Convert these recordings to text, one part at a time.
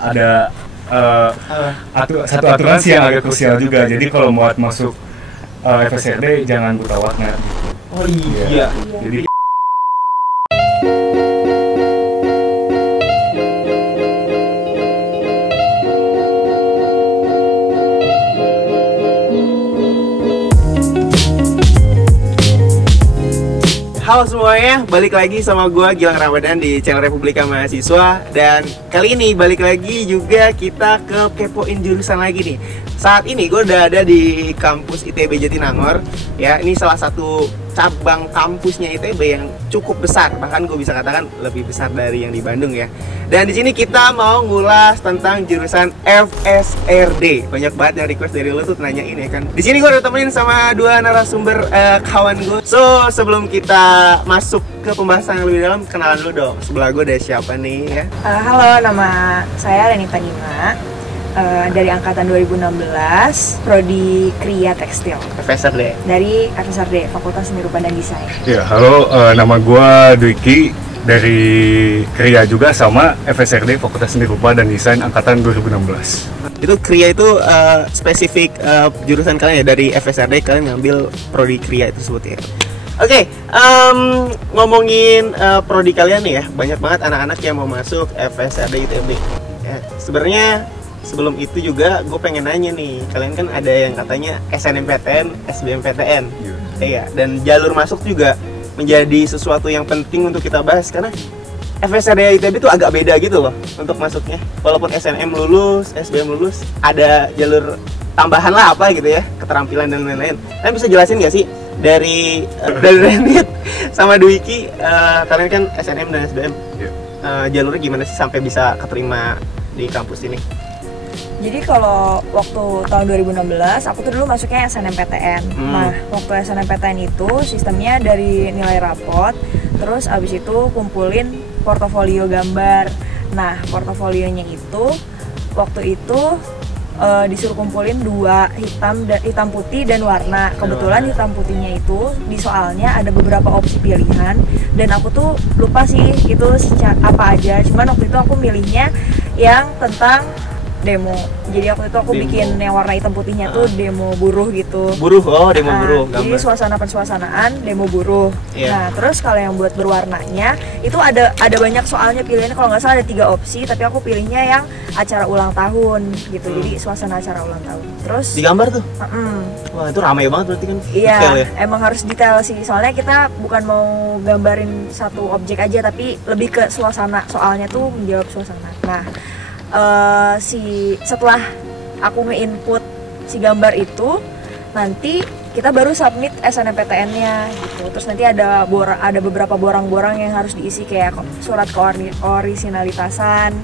ada satu aturan sih yang agak krusial juga. Jadi kalau mau masuk FSRD jangan buta warna. Oh iya. Jadi Halo semuanya, balik lagi sama gue Gilang Ramadan di channel Republika Mahasiswa. Dan kali ini balik lagi juga kita ke kepoin jurusan lagi nih. Saat ini gue udah ada di kampus ITB Jatinangor. Ya, ini salah satu cabang kampusnya ITB yang cukup besar. Bahkan gue bisa katakan lebih besar dari yang di Bandung ya. Dan di sini kita mau ngulas tentang jurusan FSRD. Banyak banget yang request dari lo tuh nanya ini kan. Di sini gue udah temenin sama dua narasumber kawan gue. So, sebelum kita masuk ke pembahasan yang lebih dalam, kenalan dulu dong. Sebelah gue ada siapa nih ya? Halo, nama saya Renita Nima, dari angkatan 2016, prodi Kriya Tekstil. FSRD. Dari FSRD, Fakultas Seni Rupa dan Desain. ya, halo, nama gua Dwiki dari Kriya juga sama FSRD Fakultas Seni Rupa dan Desain angkatan 2016. Itu Kriya itu spesifik jurusan kalian ya, dari FSRD kalian ngambil prodi Kriya itu sebut ya. Oke, ngomongin prodi kalian nih ya, banyak banget anak-anak yang mau masuk FSRD ITB. Ya, sebenarnya sebelum itu juga gue pengen nanya nih, kalian kan ada yang katanya SNMPTN, SBMPTN, iya, dan jalur masuk juga menjadi sesuatu yang penting untuk kita bahas karena FSRD ITB itu agak beda gitu loh untuk masuknya. Walaupun SNM lulus, SBM lulus, ada jalur tambahan lah apa gitu ya, keterampilan dan lain-lain. Kalian bisa jelasin nggak sih dari Renit sama Dwiki, kalian kan SNM dan SBM, jalurnya gimana sih sampai bisa keterima di kampus ini? Jadi kalau waktu tahun 2016, aku tuh dulu masuknya SNMPTN. Nah, waktu SNMPTN itu sistemnya dari nilai rapot, terus abis itu kumpulin portofolio gambar. Nah, portofolionya itu waktu itu disuruh kumpulin dua, hitam putih dan warna. Kebetulan hitam putihnya itu di soalnya ada beberapa opsi pilihan dan aku tuh lupa sih itu apa aja. Cuman waktu itu aku milihnya yang tentang demo. Jadi waktu itu aku bikin yang warna hitam putihnya tuh demo buruh gitu. Buruh, oh demo buruh. Jadi suasana persuasanaan demo buruh. Nah, terus kalau yang buat berwarnanya itu ada banyak soalnya pilihannya, kalau nggak salah ada 3 opsi, tapi aku pilihnya yang acara ulang tahun gitu. Jadi suasana acara ulang tahun. Terus digambar tuh. Wah, itu ramai banget berarti kan. Iya, ya? Emang harus detail sih. Soalnya kita bukan mau gambarin satu objek aja, tapi lebih ke suasana. Soalnya tuh menjawab suasana. Nah, setelah aku nge-input si gambar itu, nanti kita baru submit SNMPTN-nya gitu. Terus nanti ada beberapa borang-borang yang harus diisi, kayak surat keorisinalitasan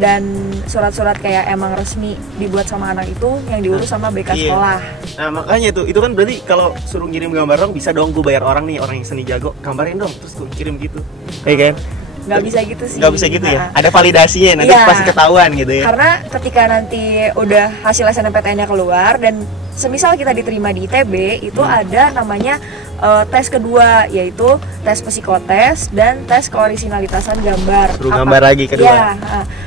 dan surat-surat kayak emang resmi dibuat sama anak itu yang diurus sama BK sekolah. Nah, makanya itu kan berarti kalau suruh ngirim gambar dong, bisa dong gue bayar orang nih, orang yang seni jago, gambarin dong, terus gue kirim gitu. Kayak kan? Nggak bisa gitu sih. Nggak bisa gitu ya? Ada validasinya, nanti pasti ketahuan gitu ya? Karena ketika nanti udah hasil SNMPTN-nya keluar dan semisal kita diterima di ITB, itu ada namanya tes kedua, yaitu tes psikotes dan tes keorisinalitasan gambar. Suruh gambar lagi kedua? Ya,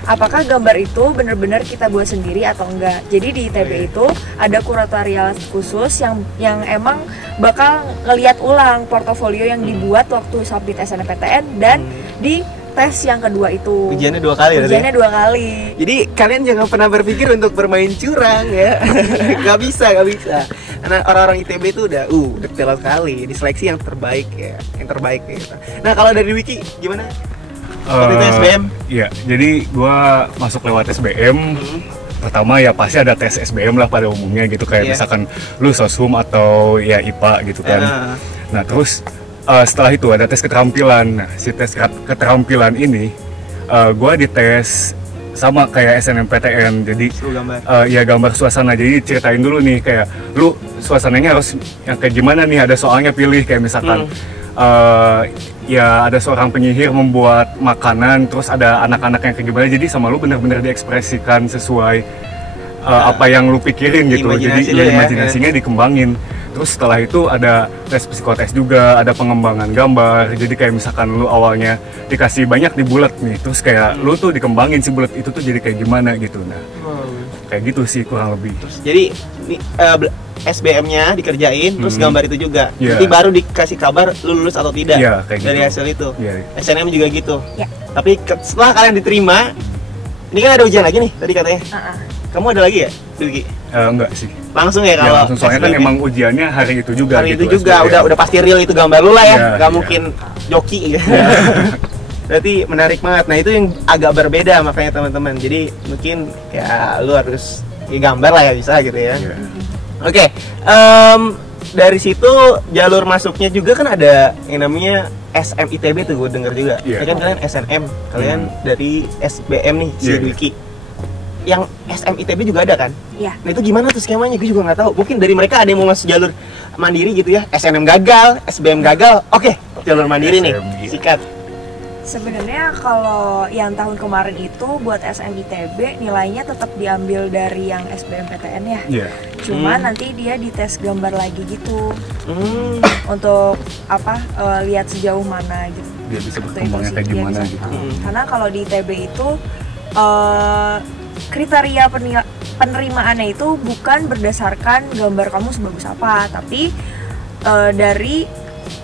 apakah gambar itu benar-benar kita buat sendiri atau enggak. Jadi di ITB itu ada kuratorial khusus yang emang bakal ngelihat ulang portofolio yang dibuat waktu submit SNMPTN dan di tes yang kedua itu. Ujiannya 2 kali. Ujiannya 2 kali. Jadi kalian jangan pernah berpikir untuk bermain curang ya. Gak bisa. Karena orang-orang ITB itu udah detail sekali, diseleksi yang terbaik ya, gitu. Nah, kalau dari Wiki gimana? Waktu itu SBM? Iya, jadi gua masuk lewat SBM. Pertama ya pasti ada tes SBM lah pada umumnya gitu, kayak misalkan lu sosum atau ya IPA gitu kan. Nah, terus setelah itu ada tes keterampilan. Nah, si tes keterampilan ini gua dites sama kayak SNMPTN. Jadi ya gambar suasana. Jadi ceritain dulu nih, kayak lu suasananya harus yang kayak gimana nih, ada soalnya pilih kayak misalkan ya ada seorang penyihir membuat makanan, terus ada anak-anak yang kayak gimana, jadi sama lu bener-bener diekspresikan sesuai apa yang lu pikirin gitu. Jadi imajinasinya dikembangin. Terus setelah itu ada tes psikotes juga, ada pengembangan gambar. Jadi kayak misalkan lu awalnya dikasih banyak di bulat nih, terus kayak lu tuh dikembangin si bulat itu tuh jadi kayak gimana gitu. Nah, kayak gitu sih kurang lebih. Jadi SBM-nya dikerjain, terus gambar itu juga. Nanti baru dikasih kabar lu lulus atau tidak dari hasil itu. SNM juga gitu. Tapi setelah kalian diterima, ini kan ada ujian lagi nih tadi katanya. Kamu ada lagi ya, Dugi? Enggak sih. Langsung ya kalau langsung, soalnya kan emang ujiannya hari itu juga. Hari gitu, itu juga udah pasti real itu gambar lu lah ya. Gak mungkin joki gitu. Berarti menarik banget. Nah, itu yang agak berbeda makanya teman-teman. Jadi mungkin ya lu harus gambar lah ya bisa gitu ya. Oke. Dari situ jalur masuknya juga kan ada yang namanya SMITB tuh, gue denger juga. Ya kan kalian SNM, kalian dari SBM nih, si Dwiki. Yang SMITB juga ada kan? Iya. Nah itu gimana tuh skemanya? Gue juga nggak tahu. Mungkin dari mereka ada yang mau masuk jalur mandiri gitu ya. SNM gagal, SBM gagal. Oke, jalur mandiri nih. Sikat. Sebenarnya kalau yang tahun kemarin itu buat SMITB nilainya tetap diambil dari yang SBMPTN ya. Cuma nanti dia dites gambar lagi gitu. Untuk lihat sejauh mana gitu. Dia bisa berkembangnya kayak gimana gitu. Karena kalau di ITB itu kriteria penerimaannya itu bukan berdasarkan gambar kamu sebagus apa, tapi dari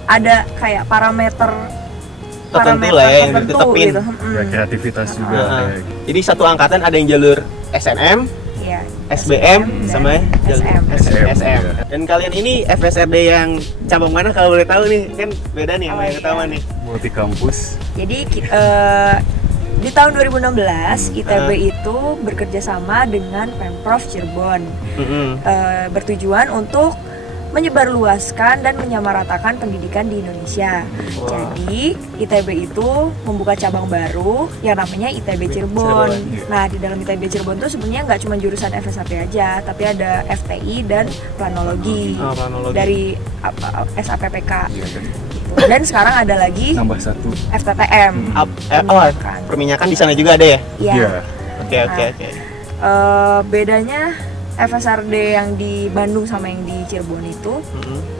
ada kayak parameter tertentu lah ya yang ditetapin gitu. Kreativitas juga. Jadi satu angkatan ada yang jalur SNM, SBM sama SM. Dan kalian ini FSRD yang cabang mana kalau boleh tahu nih? Kan beda nih sama yang pertama nih. Multi kampus. Jadi di tahun 2016 ITB itu bekerja sama dengan Pemprov Cirebon, bertujuan untuk menyebarluaskan dan menyamaratakan pendidikan di Indonesia. Jadi ITB itu membuka cabang baru yang namanya ITB Cirebon. Nah, di dalam ITB Cirebon tuh sebenarnya nggak cuma jurusan FSRD aja, tapi ada FTI dan planologi, dari SAPPK. Dan sekarang ada lagi nambah satu FTTM. Perminyakan di sana juga ada ya? Iya. Oke. Bedanya FSRD yang di Bandung sama yang di Cirebon itu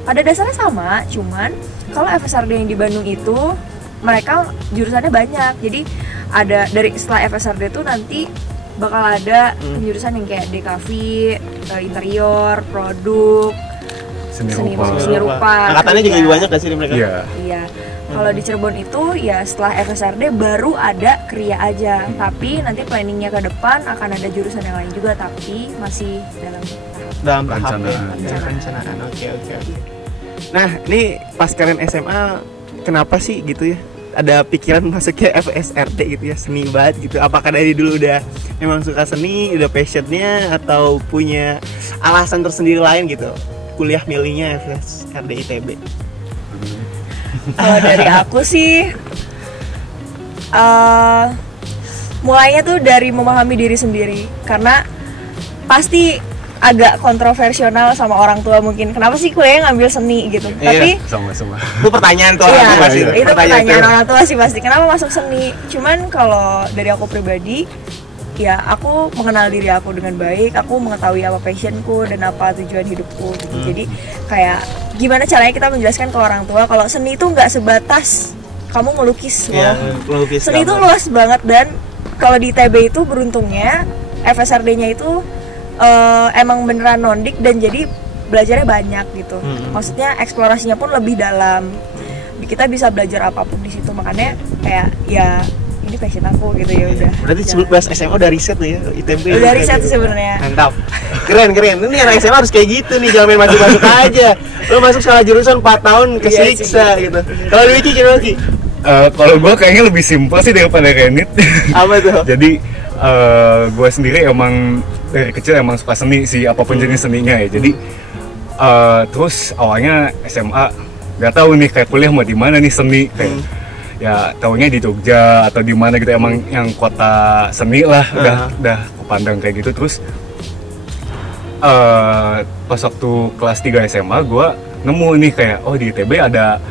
pada dasarnya sama, cuman kalau FSRD yang di Bandung itu mereka jurusannya banyak. Jadi ada dari setelah FSRD itu nanti bakal ada jurusan yang kayak DKV, interior, produk, seni rupa. Angkatannya juga lebih banyak gak sih di mereka? Iya. Kalau di Cirebon itu ya setelah FSRD baru ada Kria aja, tapi nanti planningnya ke depan akan ada jurusan yang lain juga, tapi masih dalam tahap perencanaan. Oke. Nah, ini pas kalian SMA kenapa sih gitu ya? Ada pikiran masuknya FSRD gitu ya, seni banget gitu. Apakah dari dulu udah memang suka seni, udah passionnya, atau punya alasan tersendiri lain gitu? Kuliah milihnya FSRD ITB. Kalau dari aku sih mulainya tuh dari memahami diri sendiri, karena pasti agak kontroversial sama orang tua mungkin. Kenapa sih kuliahnya ngambil seni gitu? Tapi sama-sama. Itu pertanyaan tuh orang tua sih. Itu pertanyaan orang tua sih pasti. Kenapa masuk seni? Cuman kalau dari aku pribadi, ya aku mengenal diri aku dengan baik, aku mengetahui apa passionku dan apa tujuan hidupku gitu. Jadi kayak gimana caranya kita menjelaskan ke orang tua kalau seni itu nggak sebatas kamu ngelukis loh. Seni itu luas banget, dan kalau di ITB itu beruntungnya FSRD-nya itu emang beneran nondik dan jadi belajarnya banyak gitu. Maksudnya eksplorasinya pun lebih dalam. Kita bisa belajar apapun di situ, makanya kayak ya ini passion aku gitu ya udah. Berarti sebelum bahas SMA udah riset nih ya ITB. Udah riset sebenarnya. Mantap. Keren. Ini anak SMA harus kayak gitu nih, jangan main masuk aja. Lo masuk salah jurusan 4 tahun kesiksa gitu. Kalau Dwiki gimana Ki? Kalau gue kayaknya lebih simpel sih daripada Renit. Apa tuh? Jadi gue sendiri emang dari kecil emang suka seni sih, apapun jenis seninya ya. Jadi terus awalnya SMA nggak tahu nih kayak kuliah mau di mana nih seni, kayak ya taunya di Jogja atau di mana gitu, emang yang kota seni lah, udah kepandang kayak gitu. Terus pas waktu kelas 3 SMA gue nemu nih kayak di ITB ada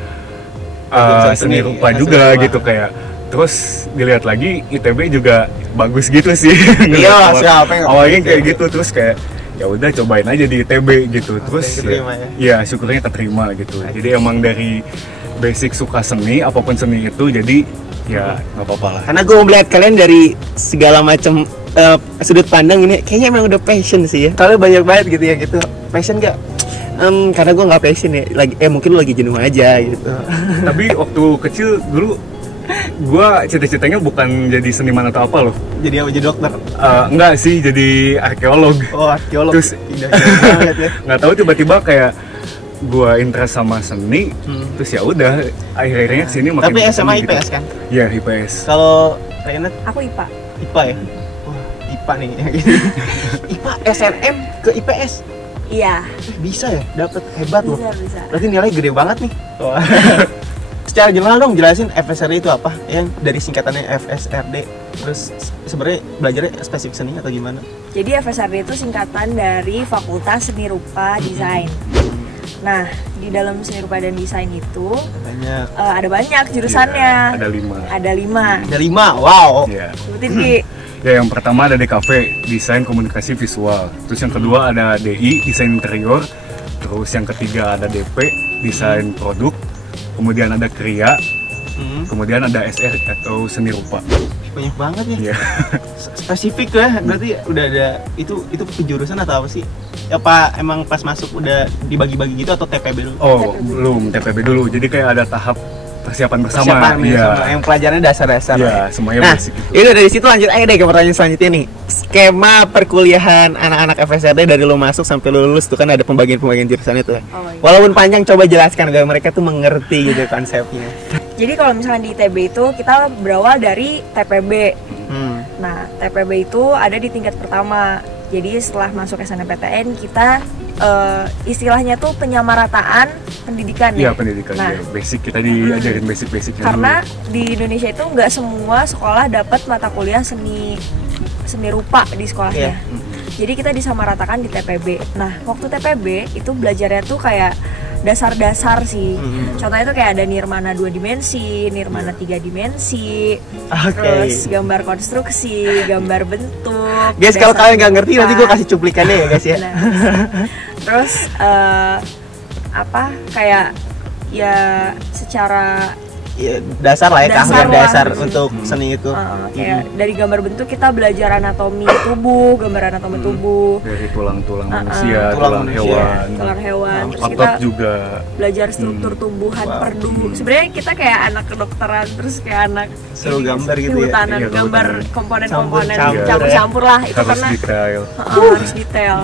seni rupa juga gitu kayak. Terus dilihat lagi ITB juga bagus gitu sih. Iya, siapa yang awalnya kayak gitu. Terus kayak ya udah cobain aja di ITB gitu. Terus ya syukurnya keterima gitu. Jadi emang dari basic suka seni, apapun seni itu, jadi ya nggak apa-apa lah. Karena gue melihat kalian dari segala macam sudut pandang ini, kayaknya emang udah passion sih ya. Soalnya banyak banget gitu ya gitu. Passion nggak? Karena gue nggak passion ya. Mungkin lu lagi jenuh aja gitu. Tapi waktu kecil dulu gue cita-citanya bukan jadi seniman atau apa loh. Jadi apa? Jadi dokter? Enggak sih, jadi arkeolog. Oh, arkeolog. Terus banget ya. Nggak tahu tiba-tiba kayak gue interest sama seni, terus ya udah akhirnya sini makin. Tapi SMA IPS gitu. kan? Iya, IPS. Kalau Reina? Aku IPA. IPA ya? Wah, IPA nih. IPA SNM ke IPS. Iya. Bisa ya? Dapat hebat loh. Bisa. Berarti nilai gede banget nih. Secara general dong jelasin FSRD itu apa? Yang dari singkatannya FSRD. Terus sebenarnya belajarnya spesifik seni atau gimana? Jadi FSRD itu singkatan dari Fakultas Seni Rupa Desain. Nah, di dalam seni rupa dan desain itu ada banyak jurusannya. Ya, ada 5. Ada 5, wow. Ya. Sebutin Ki. Ya, yang pertama ada DKV, Desain Komunikasi Visual. Terus yang kedua ada DI, Desain Interior. Terus yang ketiga ada DP, Desain Produk. Kemudian ada KRIA. Kemudian ada SR atau Seni Rupa. Banyak banget ya. Ya. Spesifik tuh ya, berarti udah ada itu penjurusan atau apa sih? Apa emang pas masuk udah dibagi-bagi gitu atau TPB dulu? Oh, belum TPB dulu. Jadi kayak ada tahap persiapan bersama. Yang pelajarannya dasar-dasar. Iya, semuanya nah, basic gitu. Itu dari situ lanjut aja deh ke pertanyaan selanjutnya nih. Skema perkuliahan anak-anak FSRD dari lo masuk sampai lo lulus tuh kan ada pembagian-pembagian jurusan itu. Iya. Walaupun panjang, coba jelaskan agar mereka tuh mengerti gitu konsepnya. Jadi kalau misalnya di ITB itu kita berawal dari TPB. Nah, TPB itu ada di tingkat pertama. Jadi setelah masuk SNMPTN kita istilahnya tuh penyamarataan pendidikan Iya, ya. pendidikan. Nah, ya. Basic kita diajarin basic-basicnya karena dulu. di Indonesia itu nggak semua sekolah dapat mata kuliah seni rupa di sekolahnya. Jadi kita disamaratakan di TPB. Nah, waktu TPB itu belajarnya tuh kayak dasar-dasar sih. Contohnya tuh kayak ada nirmana 2 dimensi, nirmana 3 dimensi, terus gambar konstruksi, gambar bentuk. Guys, kalau kalian nggak ngerti nanti gue kasih cuplikannya ya guys ya. Nah, terus kayak ya secara ya, dasar lah ya, keahlian dasar untuk seni itu. Kayak dari gambar bentuk kita belajar anatomi tubuh, gambar anatomi tubuh. Dari tulang-tulang manusia, tulang hewan. Terus otot kita juga belajar struktur tumbuhan perdu. Sebenarnya kita kayak anak kedokteran, terus kayak anak seru gambar gitu ya. Kehutanan, gambar komponen-komponen Campur-campur campur-campur lah itu harus karena detail. harus detail.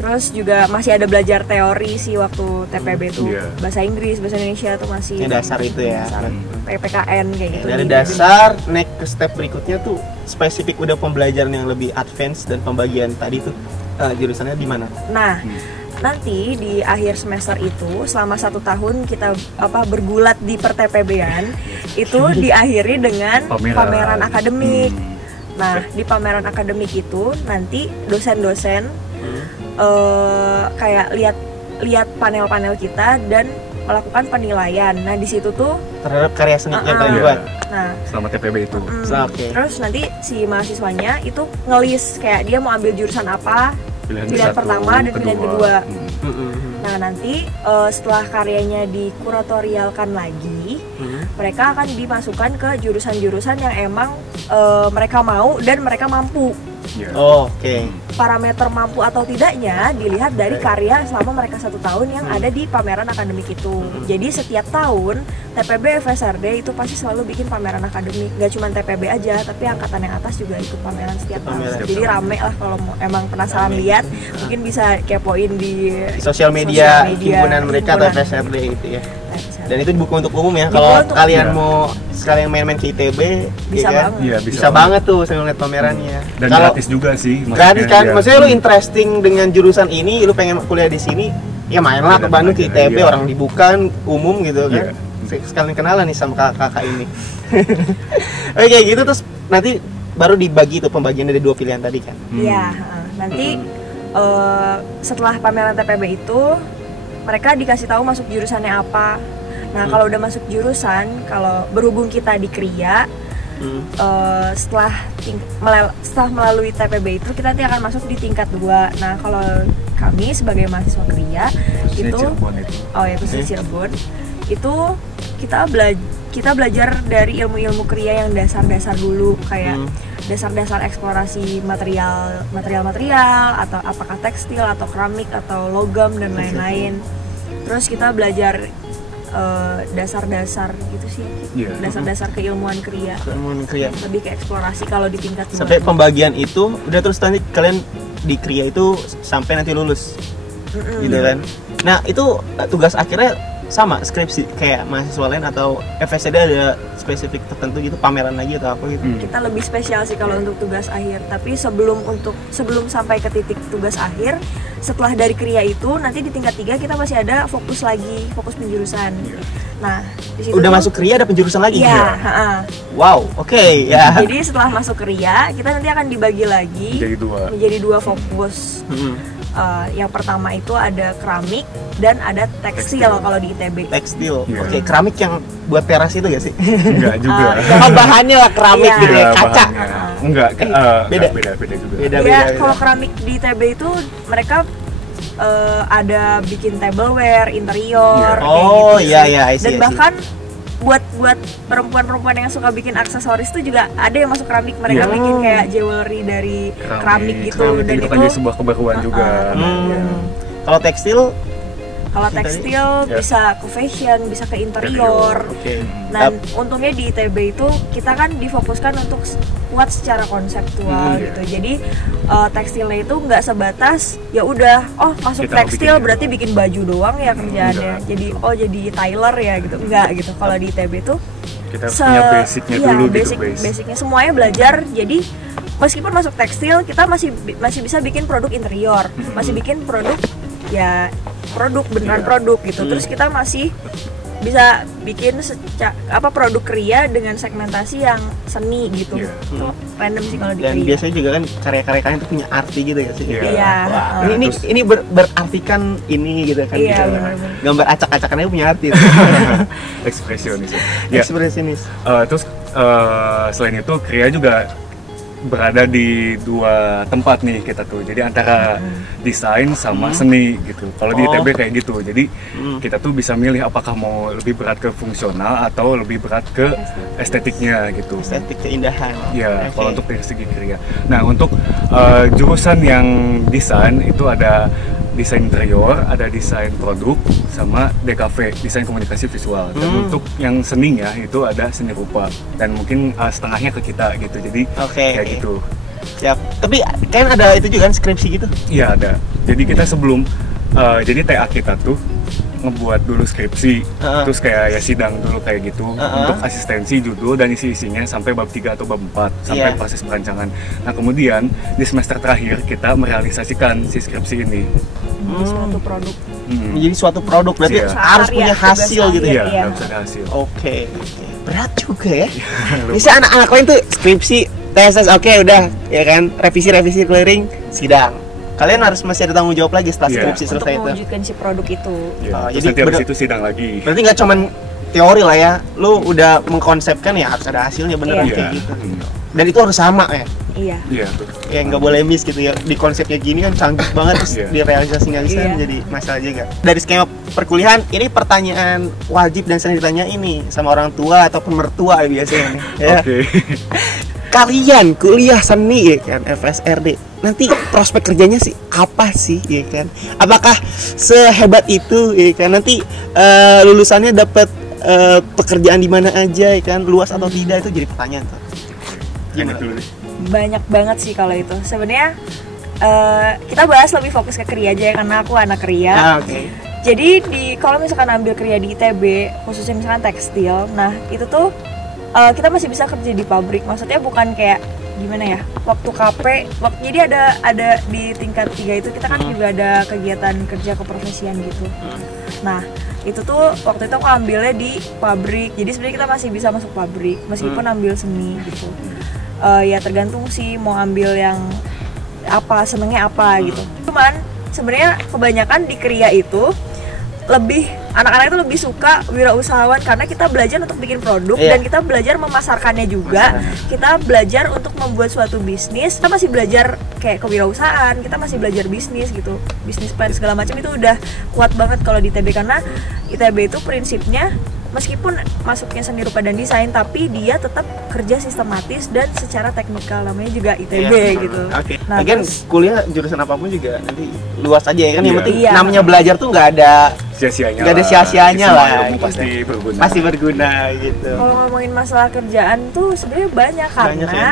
Terus juga masih ada belajar teori sih waktu TPB tuh. Bahasa Inggris, bahasa Indonesia tuh masih dasar itu ya. PPKN kayak gitu. Dari dasar naik ke step berikutnya tuh spesifik udah pembelajaran yang lebih advance dan pembagian tadi tuh jurusannya di mana? Nah, nanti di akhir semester itu selama 1 tahun kita bergulat di per-TPB-an itu diakhiri dengan pameran akademik. Nah, di pameran akademik itu nanti dosen-dosen kayak lihat panel-panel kita dan melakukan penilaian. Nah, di situ tuh terhadap karya seni yang kalian buat. Nah, selama TPB itu. Terus nanti si mahasiswanya itu ngelis kayak dia mau ambil jurusan apa, pilihan pertama dan pilihan kedua. Nah, nanti setelah karyanya dikuratorialkan lagi, mereka akan dimasukkan ke jurusan-jurusan yang emang mereka mau dan mereka mampu. Parameter mampu atau tidaknya dilihat dari karya selama mereka 1 tahun yang ada di pameran akademik itu. Jadi setiap tahun TPB FSRD itu pasti selalu bikin pameran akademik. Gak cuma TPB aja, tapi angkatan yang atas juga ikut pameran setiap tahun. Jadi rame lah, kalau emang penasaran lihat mungkin bisa kepoin di sosial media himpunan mereka atau FSRD gitu ya. Dan itu buku untuk umum ya. Kalau kalian mau sekalian main-main ke ITB bisa banget tuh saya ngeliat pamerannya. Dan gratis juga sih. Gratis kan, maksudnya lu interesting dengan jurusan ini, lu pengen kuliah di sini, ya mainlah ke Bandung ke ITB, orang dibuka umum gitu kan. Sekalian kenalan nih sama kakak ini. Oke gitu, terus nanti baru dibagi tuh pembagian dari 2 pilihan tadi kan. Iya, nanti setelah pameran TPB itu mereka dikasih tahu masuk jurusannya apa. Nah, kalau udah masuk jurusan, kalau berhubung kita di KRIA, setelah melalui TPB itu kita nanti akan masuk di tingkat 2. Nah kalau kami sebagai mahasiswa kriya itu khususnya Cirebon itu kita belajar dari ilmu-ilmu kriya yang dasar-dasar dulu, kayak dasar-dasar eksplorasi material atau apakah tekstil atau keramik atau logam dan lain-lain. Terus kita belajar dasar-dasar gitu sih, dasar-dasar keilmuan kriya. Lebih ke eksplorasi kalau di tingkat 2. Sampai pembagian itu udah, terus nanti kalian di kriya itu sampai nanti lulus, gitu kan? Nah itu tugas akhirnya sama skripsi kayak mahasiswa lain atau FSCD ada spesifik tertentu gitu, pameran lagi atau apa gitu? Kita lebih spesial sih kalau untuk tugas akhir, tapi sebelum sampai ke titik tugas akhir, setelah dari kriya itu nanti di tingkat 3 kita masih ada fokus penjurusan. Nah di situ udah masuk kriya ada penjurusan lagi? Iya. Wow, oke, ya. Jadi setelah masuk kriya kita nanti akan dibagi lagi menjadi 2 fokus. Yang pertama itu ada keramik dan ada tekstil kalau di ITB. Tekstil, oke. Keramik yang buat teras itu gak sih? Enggak juga. Bahannya lah keramik gitu ya, kaca. Enggak, beda juga. Beda. Kalau keramik di ITB itu mereka ada bikin tableware, interior, oh gitu. Iya, dan bahkan buat perempuan-perempuan yang suka bikin aksesoris itu juga ada yang masuk keramik, mereka bikin kayak jewelry dari keramik gitu, dan itu kan jadi sebuah kebaruan juga. Kalau tekstil bisa ke fashion, bisa ke interior. Nah untungnya di ITB itu kita kan difokuskan untuk kuat secara konseptual gitu. Jadi tekstilnya itu nggak sebatas ya udah masuk kita tekstil berarti bikin baju doang ya kerjaannya. Jadi jadi tailor ya gitu, enggak gitu. Kalau di ITB itu kita punya basicnya dulu gitu, basicnya semuanya belajar. Jadi meskipun masuk tekstil kita masih bisa bikin produk interior, masih bikin produk beneran produk gitu. Terus kita masih bisa bikin produk kriya dengan segmentasi yang seni gitu. Itu random sih kalau di kriya. Dan biasanya juga kan karya-karya kalian itu punya arti gitu ya sih. Iya. Ini berartikan ini gitu kan. Iya, gitu. Gambar acak-acakannya punya arti. Ekspresionis. Ekspresionis. Terus selain itu kriya juga berada di 2 tempat nih kita tuh, jadi antara desain sama seni gitu. Kalau di ITB kayak gitu, jadi kita tuh bisa milih apakah mau lebih berat ke fungsional atau lebih berat ke estetiknya gitu. Estetik keindahan. Ya, kalau untuk dari segi kriya. Nah untuk jurusan yang desain itu ada desain interior, ada desain produk, sama DKV, desain komunikasi visual. Dan untuk yang seninya itu ada seni rupa, dan mungkin setengahnya ke kita gitu. Jadi kayak gitu. Siap. Tapi kan ada itu juga kan skripsi gitu? Iya ada. Jadi kita sebelum jadi TA kita tuh ngebuat dulu skripsi, terus kayak ya sidang dulu kayak gitu untuk asistensi judul dan isi-isinya sampai bab 3 atau bab 4 sampai proses perancangan. Nah kemudian di semester terakhir kita merealisasikan si skripsi ini suatu produk. Menjadi suatu produk, berarti harus punya hasil gitu ya? Iya, harus ada hasil. Oke. Berat juga ya. Bisa anak-anak lain tuh skripsi, tesis, udah ya kan, revisi clearing, sidang. Kalian harus masih ada tanggung jawab lagi setelah skripsi selesai itu. Untuk mewujudkan si produk itu. Jadi nanti habis itu sidang lagi. Berarti nggak cuman teori lah ya, lu udah mengkonsepkan ya harus ada hasilnya beneran kayak gitu. Dan itu harus sama ya. Iya. Ya nggak boleh miss gitu ya. Di konsepnya gini kan canggih banget, terus di realisasinya jadi masalah juga. Dari skema perkuliahan, ini pertanyaan wajib dan sering ditanya ini sama orang tua atau pemertua biasanya nih. Ya. Kalian kuliah seni ya kan, FSRD, nanti prospek kerjanya sih apa sih ya kan? Apakah sehebat itu ya kan? Nanti lulusannya dapat pekerjaan di mana aja ya kan? Luas atau tidak, itu jadi pertanyaan tuh. Gimana? Banyak banget sih kalau itu. Sebenarnya kita bahas lebih fokus ke kriya aja ya, karena aku anak kriya. Jadi kalau misalkan ambil kriya di ITB, khususnya misalkan tekstil, nah itu tuh kita masih bisa kerja di pabrik. Maksudnya bukan kayak gimana ya, jadi ada di tingkat 3 itu kita kan juga ada kegiatan kerja keprofesian gitu. Nah itu tuh waktu itu aku ambilnya di pabrik, jadi sebenarnya kita masih bisa masuk pabrik meskipun ambil seni gitu. Ya tergantung sih mau ambil yang apa, senengnya apa gitu. Cuman sebenarnya kebanyakan di kriya itu lebih anak-anak itu lebih suka wirausahawan karena kita belajar untuk bikin produk dan kita belajar memasarkannya juga. Kita belajar untuk membuat suatu bisnis. Kita masih belajar kayak kewirausahaan, kita masih belajar bisnis gitu. Bisnis plan segala macam itu udah kuat banget kalau di ITB karena ITB itu prinsipnya meskipun masuknya seni rupa dan desain tapi dia tetap kerja sistematis dan secara teknikal, namanya juga ITB gitu. Oke. Nah, Lagian terus kuliah jurusan apapun juga nanti luas aja ya kan, yang penting Iya. namanya belajar tuh nggak ada sia-sianya nggak ada sia-sianya Semua lah ilmu gitu. pasti berguna. Pasti berguna gitu. kalau ngomongin masalah kerjaan tuh sebenarnya banyak Banyak karena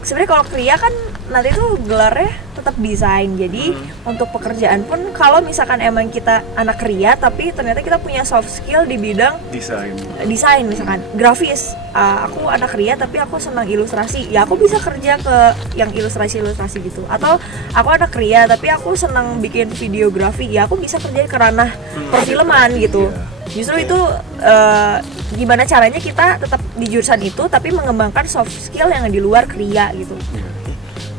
sebenarnya kalau Kria kan nanti tuh gelarnya tetap desain. Jadi untuk pekerjaan pun kalau misalkan emang kita anak Kria tapi ternyata kita punya soft skill di bidang desain misalkan grafis, aku anak Kria tapi aku senang ilustrasi, ya aku bisa kerja ke yang ilustrasi gitu. Atau aku anak Kria tapi aku senang bikin videografi, ya aku bisa kerja ke ranah perfilman gitu. Justru itu gimana caranya kita tetap di jurusan itu tapi mengembangkan soft skill yang di luar Kria gitu.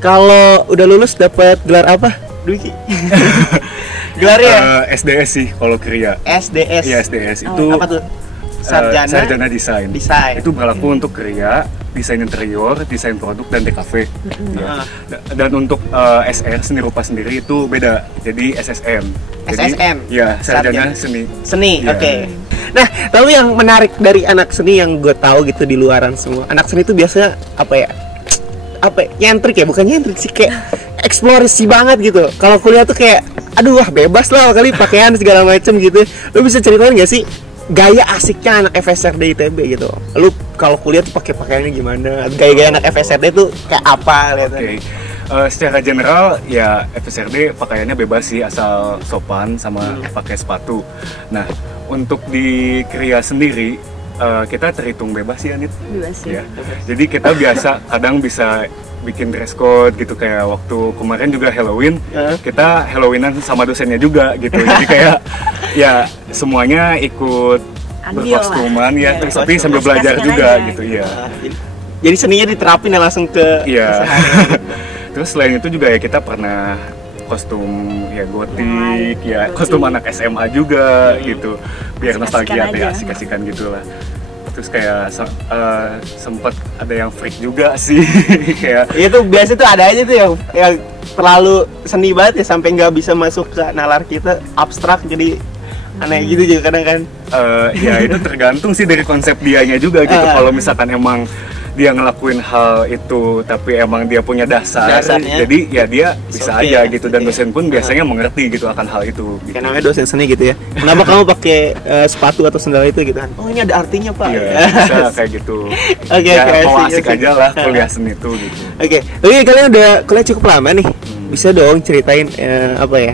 Kalau udah lulus dapat gelar apa, Dwiki? Gelarnya SDS sih kalau Kria. SDS. Iya, SDS itu Apa tuh? sarjana desain. Desain. Itu berlaku untuk Kria, desain interior, desain produk dan DKV. Ya. Dan untuk SR seni rupa sendiri itu beda. Jadi SSN. SSN? Ya, sarjana seni. Seni, Iya. oke. Nah, tapi yang menarik dari anak seni yang gue tahu gitu di luaran semua, anak seni itu biasanya nyentrik ya, bukan nyentrik sih, kayak eksplorasi banget gitu. Kalau kuliah tuh kayak aduh bebas lah kali pakaian segala macem gitu. Lu bisa ceritain nggak sih gaya asiknya anak FSRD ITB gitu? Lu kalau kuliah tuh pakai pakaiannya gimana? Gaya-gaya anak FSRD tuh kayak apa lihat? Secara general ya FSRD pakaiannya bebas sih, asal sopan sama pakai sepatu. Nah, untuk di Kria sendiri kita terhitung bebas ya, Nit. Bebas Ya. Jadi kita biasa kadang bisa bikin dress code gitu, kayak waktu kemarin juga Halloween, kita Halloweenan sama dosennya juga gitu. Jadi kayak ya semuanya ikut berkostuman ya, tapi sambil belajar juga gitu ya. Jadi seninya diterapin ya langsung ke keseharian. Terus selain itu juga ya kita pernah kostum ya gotik, ya kostum anak SMA juga gitu, biar nostalgia ya, asik-asikan gitu lah. Terus kayak sempet ada yang freak juga sih. Kayak itu biasa tuh ada aja tuh yang terlalu seni banget ya sampai nggak bisa masuk ke nalar kita, abstrak jadi aneh gitu juga kadang kan. Ya itu tergantung sih dari konsep dianya juga gitu. Kalau misalkan emang dia ngelakuin hal itu tapi emang dia punya dasarnya, jadi ya dia bisa aja gitu, dan dosen pun biasanya mengerti gitu akan hal itu gitu. Kayak namanya dosen seni gitu ya, kenapa kamu pakai sepatu atau sendal itu gitu kan, oh ini ada artinya pak. Iya, bisa kayak gitu. Oke, mau asik aja lah kuliah seni itu gitu. Oke, tapi kalian udah kuliah cukup lama nih, bisa dong ceritain apa ya,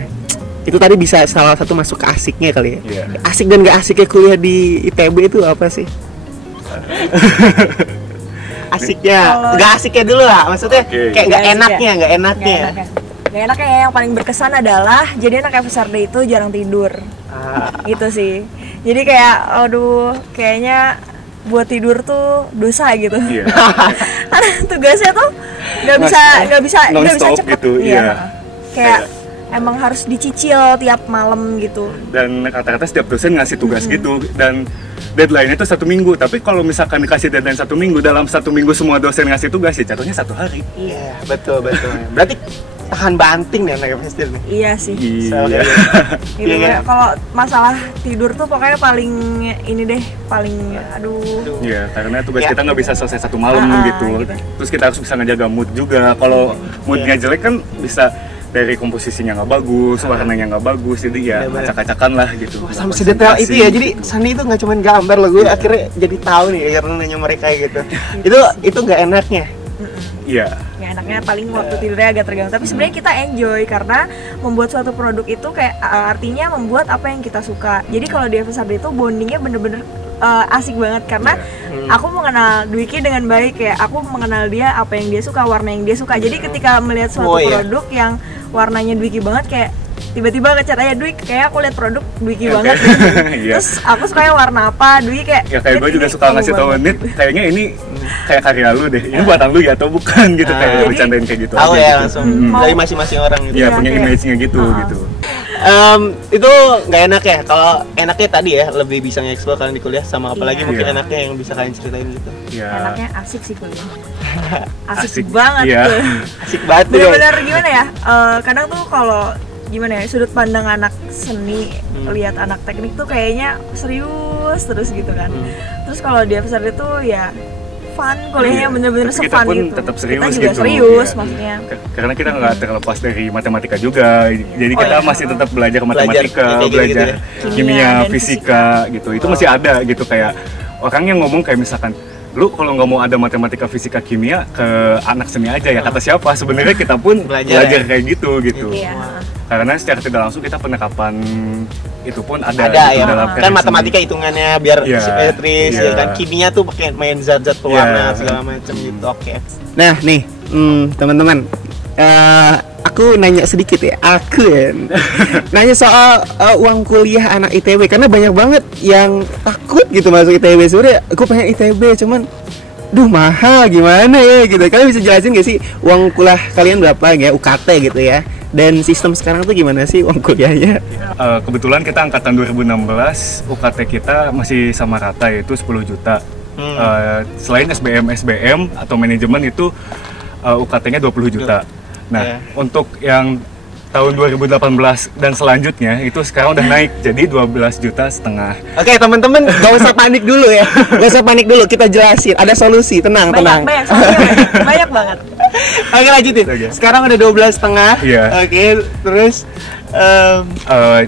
itu tadi bisa salah satu masuk ke asiknya kali ya. Asik dan gak asiknya kuliah di ITB itu apa sih? Asiknya, nggak asiknya dulu lah, maksudnya kayak nggak enaknya. Gak enaknya yang paling berkesan adalah jadi anak FSRD itu jarang tidur, gitu sih. Jadi kayak, aduh, kayaknya buat tidur tuh dosa gitu. Karena tugasnya tuh nggak bisa cepet gitu. Kayak emang harus dicicil tiap malam gitu. Dan rata-rata setiap dosen ngasih tugas gitu, dan deadline-nya itu 1 minggu. Tapi kalau misalkan dikasih deadline 1 minggu, dalam 1 minggu semua dosen ngasih tugas, ya jatuhnya 1 hari. Iya, betul. Berarti tahan banting nih anak FSD nih. Iya sih. Iya. Gitu, kalau masalah tidur tuh pokoknya paling ini deh, paling aduh. Iya, karena tugas kita nggak bisa selesai 1 malam gitu. Terus kita harus bisa ngejaga mood juga. Kalau moodnya jelek kan bisa dari komposisinya nggak bagus, warnanya nggak bagus, jadi ya acak-acakan lah gitu. Sampai sedetail itu ya, jadi seni itu nggak cuma gambar loh, gue akhirnya jadi tahu nih karena nanya mereka gitu. Itu nggak enaknya. Iya. Ya enaknya paling waktu tidurnya agak terganggu, tapi sebenarnya kita enjoy karena membuat suatu produk itu kayak artinya membuat apa yang kita suka. Jadi kalau di FSRD itu bondingnya bener-bener asik banget karena aku mengenal Dwiki dengan baik, ya aku mengenal dia, apa yang dia suka, warna yang dia suka. Jadi ketika melihat suatu produk yang warnanya Dwiki banget, kayak tiba-tiba ngechat aja Dwiki, kayak aku lihat produk Dwiki banget gitu. Terus aku suka warna apa, Dwiki kayak ya kayak gue juga suka ngasih tau Nit, kayaknya ini kayak karya lu deh, ini buatan lu ya atau bukan gitu, kayak bercandain kayak gitu tahu aja ya gitu. langsung dari masing-masing orang gitu ya punya image-nya gitu gitu. Itu nggak enak ya. Kalau enaknya tadi ya lebih bisa nge-explore kalian di kuliah sama apalagi Iya. mungkin Iya. enaknya yang bisa kalian ceritain gitu. Ya. Enaknya asik sih kuliah. Asik banget Iya. tuh. Asik banget tuh. Bener-bener gimana ya? Kadang tuh kalau gimana ya, sudut pandang anak seni lihat anak teknik tuh kayaknya serius terus gitu kan. Terus kalau di FSRD tuh ya fun, kuliahnya Iya. bener-bener Tapi kita se-fun pun gitu. tetap serius kita juga gitu. serius Iya. maksudnya. Karena kita nggak terlepas dari matematika juga, jadi Oh, kita iya. masih tetap belajar matematika, Belajar kayak gitu-gitu belajar ya. Kimia kimia, dan fisika gitu. Itu masih ada gitu, kayak orang yang ngomong kayak misalkan, lu kalau nggak mau ada matematika, fisika, kimia ke anak seni aja ya, kata siapa? Sebenarnya kita pun Belajar belajar ya? kayak gitu. Iya. Karena secara tidak langsung kita penerapan itu pun ada Ada gitu ya, dalam kan karya matematika seni. hitungannya biar Iya, simetris iya. ya kan, kimia tuh pakai main zat-zat pewarna Iya. segala macam gitu. Oke. Nah nih teman-teman, aku nanya sedikit ya, nanya soal uang kuliah anak ITB karena banyak banget yang takut gitu masuk ITB. Sebenarnya aku pengen ITB cuman duh mahal gimana ya gitu. Kalian bisa jelasin gak sih uang kuliah kalian berapa ya, UKT gitu ya, dan sistem sekarang tuh gimana sih uang kuliahnya? Kebetulan kita angkatan 2016, UKT kita masih sama rata, yaitu 10 juta. Selain SBM atau manajemen itu UKT-nya 20 juta. Nah, Iya. untuk yang tahun 2018 dan selanjutnya itu sekarang udah naik jadi 12,5 juta. Oke teman-teman, gak usah panik dulu ya, gak usah panik dulu, kita jelasin, ada solusi, tenang. Banyak soalnya banyak banget. Oke lanjutin. Oke. Sekarang udah 12,5. Iya. Oke, terus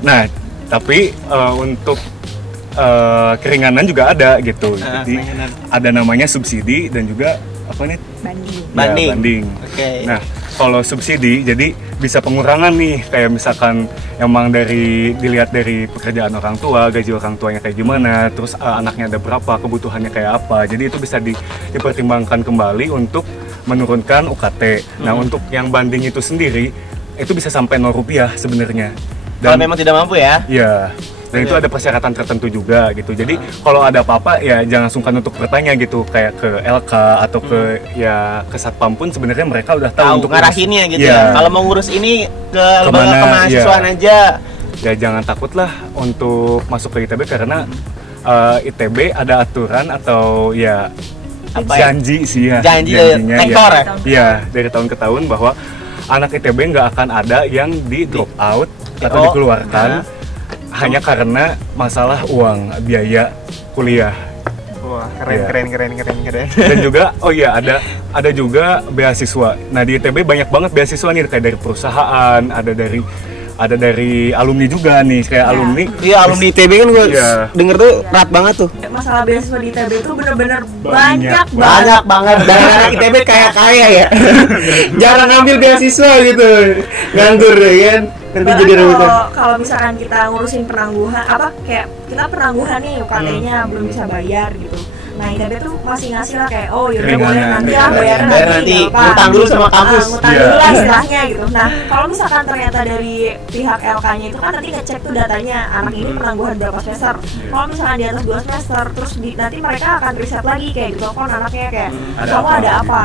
Nah, tapi untuk keringanan juga ada gitu. Jadi keringanan. ada namanya subsidi dan juga apa nih? Banding. Banding. Ya, banding. Oke. Nah, kalau subsidi jadi bisa pengurangan nih, kayak misalkan emang dilihat dari pekerjaan orang tua, gaji orang tuanya kayak gimana, terus anaknya ada berapa, kebutuhannya kayak apa. Jadi itu bisa dipertimbangkan kembali untuk menurunkan UKT. Nah, untuk yang banding itu sendiri itu bisa sampai 0 rupiah sebenarnya. Kalau memang tidak mampu ya. Iya. Dan itu ada persyaratan tertentu juga gitu. Jadi kalau ada apa-apa ya jangan sungkan untuk bertanya gitu, kayak ke LK atau ke Satpam pun sebenarnya mereka udah tahu untuk ngarahinnya gitu Iya. ya. Kalau mau ngurus ini ke lembaga Kemana, kemahasiswaan iya. aja. Ya jangan takut lah untuk masuk ke ITB karena ITB ada aturan atau ya Apa ya? janji sih ya. Janji janjinya rektor ya? Iya, dari tahun ke tahun bahwa anak ITB nggak akan ada yang di drop out atau dikeluarkan hanya karena masalah uang biaya kuliah. Wah, Iya. keren. Dan juga ada juga beasiswa. Nah, di ITB banyak banget beasiswa nih, kayak dari perusahaan, ada dari alumni juga nih, kayak Ya. alumni. Iya, alumni ITB kan gue Iya. denger tuh erat banget tuh. Masalah beasiswa di ITB itu bener-bener Banyak banyak Banget. Dan anak ITB kaya ya. Jarang ngambil beasiswa gitu. Nganggur ya kan. Nanti Bahkan jadi rebutan. kalau misalkan kita ngurusin penangguhan kayak kita penangguhan nih UKT-nya belum bisa bayar gitu. Nah ITB tuh masih ngasih lah kayak oh yaudah Keringanan, boleh nanti iya. bayar Bayar nanti nanti, nggak apa. ngutang dulu sama kampus. Ngutang Iya. dulu lah istilahnya gitu. Nah kalau misalkan ternyata dari pihak LK-nya itu kan nanti ngecek tuh datanya anak ini penangguhan berapa semester. Kalau misalkan di atas 2 semester terus nanti mereka akan riset lagi kayak gitu kan anaknya kayak Ada kamu apa? ada apa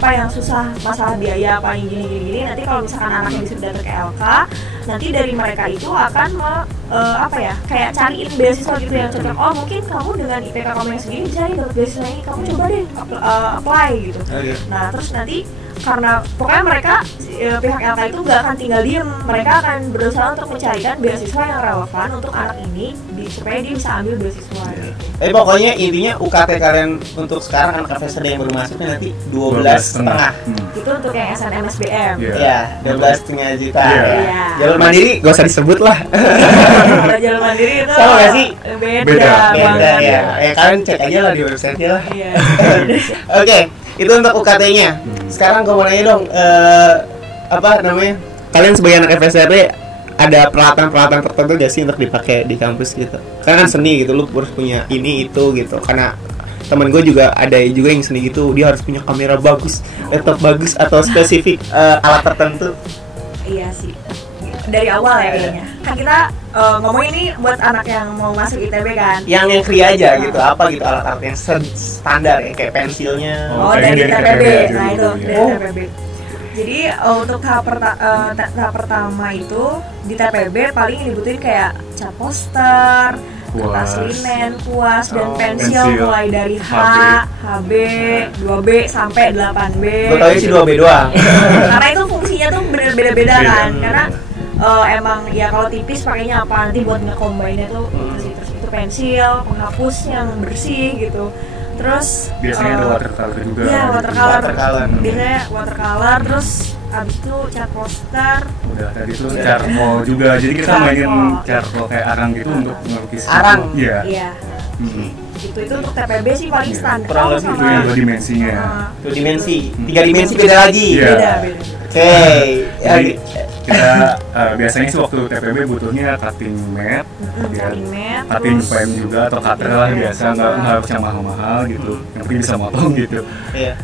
apa yang susah masalah biaya apa yang gini nanti kalau misalkan anaknya disuruh datang ke LK nanti dari mereka itu akan kayak cariin beasiswa gitu yang cocok. Oh mungkin kamu dengan IPK kamu yang segini bisa nih dapat beasiswa ini, kamu coba deh apply gitu. Nah terus nanti karena pokoknya mereka pihak LK itu nggak akan tinggal diem, mereka akan berusaha untuk mencarikan beasiswa yang relevan untuk anak ini supaya dia bisa ambil beasiswa gitu. Tapi pokoknya intinya UKT kalian untuk sekarang anak FSD yang baru masuknya nanti 12,5. Itu untuk yang SNM-SBM. Iya. Ya, 12,5 juta. Iya. Iya. Jalur mandiri gak usah disebut lah. Kalau jalur mandiri itu Sama nggak sih? Beda Beda banget. ya. Ya kalian cek aja lah di website-nya lah. Iya. Oke, itu untuk UKT-nya. Sekarang gue mau nanya dong, apa namanya? Kalian sebagai anak FSRD ada peralatan-peralatan tertentu gak sih untuk dipakai di kampus gitu? Karena kan seni gitu, lu harus punya ini itu gitu. Karena temen gue juga ada juga yang seni gitu, dia harus punya kamera bagus, laptop bagus atau spesifik alat tertentu. Iya sih. Dari awal ya kayaknya. Kan kita ngomong ini buat anak yang mau masuk ITB kan. Yang free aja gitu, apa gitu alat-alat yang standar ya, kayak pensilnya. Oh, kayaknya dari dari TPB. TPB Nah, itu dulu, dari ya. TPB. Jadi untuk tahap pertama itu di TPB paling dibutuhin kayak cat poster, kertas linen, kuas, dan pensil mulai dari H, HB, 2B sampai 8B. Gue tau sih 2B doang. Karena itu fungsinya tuh bener beda-beda kan. Karena emang ya kalau tipis pakainya apa, nanti buat nge-combine-nya tuh itu pensil, penghapus yang bersih gitu. Terus biasanya ada watercolor juga. Iya, watercolor. Biasanya watercolor, terus abis itu cat poster. Udah tadi tuh charcoal juga. Jadi kita mainin charcoal kayak arang gitu untuk melukis. Arang? Iya. Itu untuk TPB sih paling standar. Kurang lebih itu yang 2 dimensinya. 2 dimensi, 3 dimensi beda lagi. Beda. Oke. Jadi kita biasanya sih waktu TPB butuhnya cutting mat, cutting pen juga atau cutter lah biasa, nggak harus yang mahal-mahal gitu, yang penting bisa motong gitu.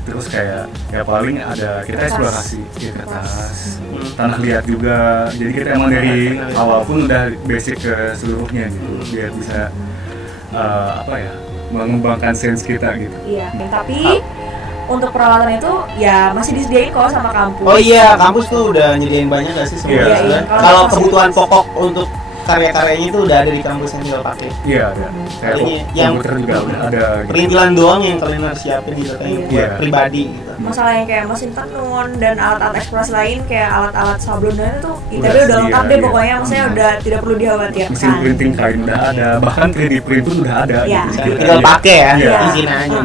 Terus kayak ya paling ada kita eksplorasi di kertas, tanah liat juga. Jadi kita emang dari awal pun udah basic ke seluruhnya gitu, biar bisa mengembangkan sense kita gitu. Iya, tapi untuk peralatan itu ya masih disediain kok sama kampus. Oh iya, kampus tuh udah nyediain banyak gak sih sebenarnya? Iya. Kalau kebutuhan pokok untuk karya-karyanya itu udah ada di kampus yang tinggal pakai. Iya, ada. Kayak yang komputer juga udah ada. Gitu. Perintilan doang yang kalian harus siapin gitu, kayak buat pribadi gitu. Masalah yang kayak mesin tenun dan alat-alat eksplorasi lain kayak alat-alat sablonnya itu ITB udah lengkap deh pokoknya, maksudnya udah tidak perlu dikhawatirkan. Mesin printing kain udah ada, bahkan 3D print pun udah ada. Gitu. Tinggal pakai ya, izin aja.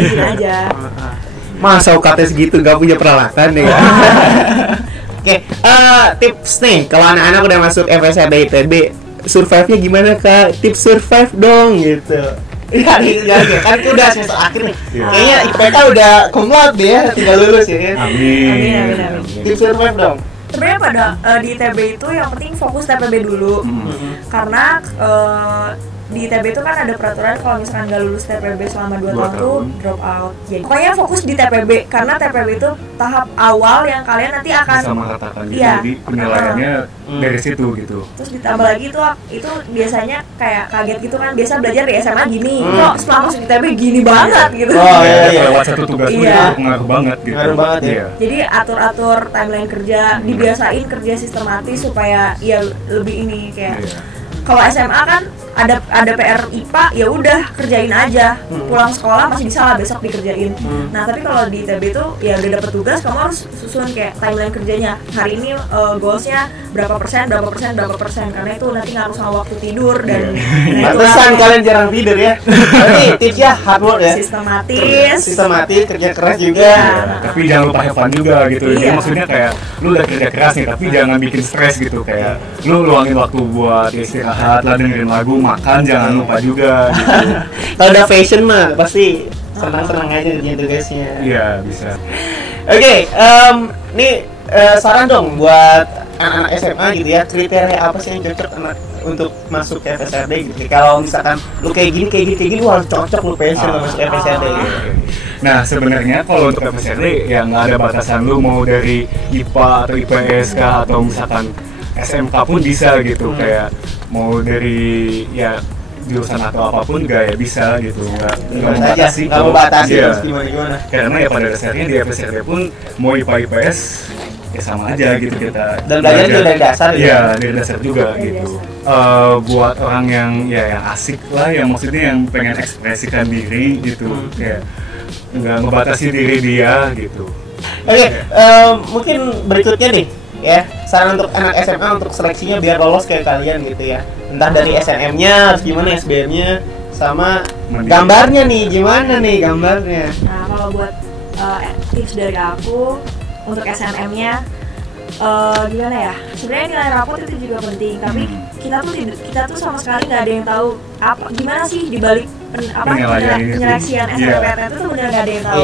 Izin aja. Masa UKT segitu gak punya peralatan ya? Oke, tips nih kalau anak-anak udah masuk FSRD ITB, survive-nya gimana Kak? Tips survive dong gitu. Iya, kan itu udah semester akhir nih. Kayaknya IPK udah cum laude deh ya, tinggal lulus ya kan. Amin. Tips survive dong. Sebenarnya pada di ITB itu yang penting fokus TPB dulu. Karena di ITB itu kan ada peraturan kalau misalkan nggak lulus TPB selama 2 tahun tuh drop out. Jadi pokoknya fokus di TPB karena TPB itu tahap awal yang kalian nanti akan bisa mengatakan gitu. Jadi penilaiannya dari situ gitu. Terus ditambah lagi tuh itu biasanya kayak kaget gitu kan, biasa belajar di SMA gini, kok setelah masuk ITB gini banget gitu. Oh iya. Lewat satu tugas pun itu pengaruh banget gitu. Pengaruh banget ya. Jadi atur timeline kerja, dibiasain kerja sistematis supaya ya lebih ini kayak. Kalau SMA kan ada PR IPA ya udah kerjain aja, pulang sekolah masih bisa lah besok dikerjain. Nah tapi kalau di ITB tuh ya udah dapet tugas, kamu harus susun kayak timeline kerjanya. Hari ini goalsnya berapa persen karena itu nanti ngaruh sama waktu tidur dan pantesan kalian jarang tidur ya. Berarti tipsnya hard work ya. Sistematis, kerja keras juga. Tapi jangan lupa have fun juga gitu. Jadi maksudnya kayak lu udah kerja keras nih, tapi jangan bikin stres gitu. Kayak lu luangin waktu buat istirahat lah, dengerin lagu, makan jangan lupa juga gitu. Kalau udah fashion mah pasti senang-senang aja ngerjain tugasnya. Iya, bisa. Oke, nih saran dong buat anak-anak SMA gitu ya, kriteria apa sih yang cocok untuk masuk ke FSRD gitu. Kalau misalkan lu kayak gini lu harus cocok lu passion masuk FSRD gitu. Nah sebenarnya kalau untuk FSRD ya nggak ada batasan, lu mau dari IPA atau IPS kah, atau misalkan SMK pun bisa gitu. Kayak mau dari ya jurusan atau apapun juga ya bisa gitu, nggak membatasi gimana. Karena ya pada dasarnya di FSRD pun mau IPA IPS ya sama aja gitu kita. Dan belajar juga dari dasar ya. Dari dasar juga gitu. Buat orang yang asik lah, yang maksudnya yang pengen ekspresikan diri gitu, kayak nggak ngebatasi diri dia gitu. Oke, mungkin berikutnya nih ya, saran untuk anak SMA untuk seleksinya biar lolos kayak kalian gitu ya. Entah dari SNM-nya, harus gimana SBM-nya, sama gambarnya nih, gimana nih gambarnya. Nah, kalau buat tips dari aku untuk SNM-nya gimana ya? Sebenarnya nilai rapot itu juga penting, tapi kita tuh sama sekali nggak ada yang tahu gimana sih dibalik penyeleksian SNMPTN itu tuh benar nggak ada yang tahu.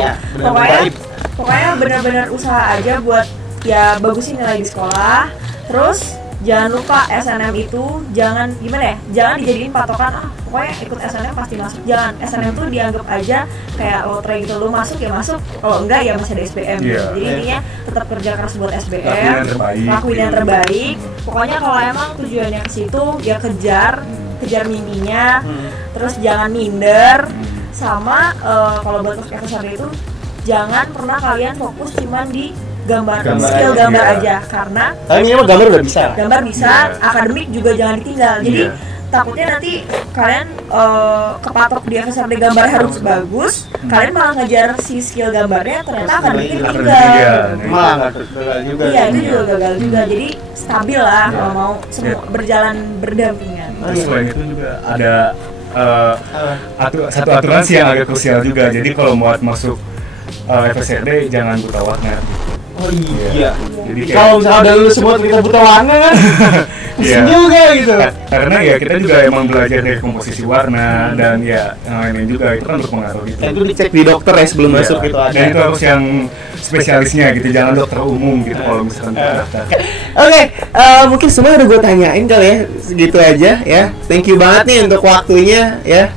Pokoknya benar-benar usaha aja buat ya bagusin nilai di sekolah. Terus jangan lupa SNM itu jangan dijadiin patokan pokoknya ikut SNM pasti masuk. Jangan, SNM tuh dianggap aja kayak lotre gitu, lu masuk ya masuk, kalau enggak ya masih ada SBM. Jadi intinya tetap kerja keras buat SBM, lakuin yang terbaik. Pokoknya kalau emang tujuannya ke situ ya kejar mimpinya. Terus jangan minder. Sama kalau buat FSRD itu jangan pernah kalian fokus cuman di skill gambar aja, karena tapi minimal gambar udah bisa. Gambar bisa, akademik juga jangan ditinggal. Jadi takutnya nanti kalian kepatok di FSRD gambar harus bagus, kalian malah ngejar si skill gambarnya ternyata akademiknya tinggal. Malah nggak gagal juga. Iya, itu juga gagal juga. Jadi stabil lah kalau mau semua berjalan berdampingan. Terus selain itu juga ada satu aturan sih yang agak krusial juga. Jadi kalau mau masuk FSRD jangan buta warna. Oh iya. Jadi Kalau misalnya ada lu semua kita buta warna kan, pusing juga gitu. Karena ya kita juga emang belajar dari komposisi warna dan ya yang lainnya juga itu kan berpengaruh gitu. Itu dicek di dokter ya sebelum masuk gitu ada. Dan itu harus yang spesialisnya gitu, jangan dokter umum gitu kalau misalkan daftar. Oke, mungkin semua udah gue tanyain kali ya, segitu aja ya. Thank you banget nih untuk waktunya ya.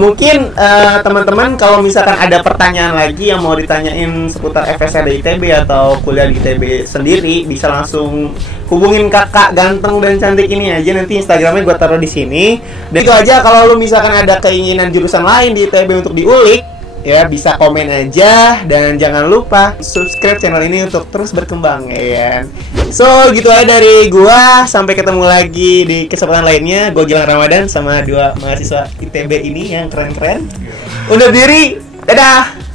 Mungkin teman-teman kalau misalkan ada pertanyaan lagi yang mau ditanyain seputar FSRD ITB atau kuliah di ITB sendiri, bisa langsung hubungin kakak ganteng dan cantik ini aja. Nanti Instagramnya gue taruh di sini. Dan itu aja, kalau lu misalkan ada keinginan jurusan lain di ITB untuk diulik, ya bisa komen aja. Dan jangan lupa subscribe channel ini untuk terus berkembang ya. So gitu aja dari gua, sampai ketemu lagi di kesempatan lainnya. Gua Gilang Ramadan sama dua mahasiswa ITB ini yang keren-keren. Undur diri, dadah.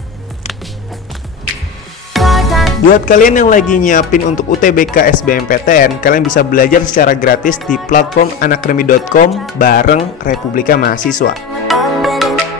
Buat kalian yang lagi nyiapin untuk UTBK SBMPTN, kalian bisa belajar secara gratis di platform anakademi.com bareng Republika Mahasiswa.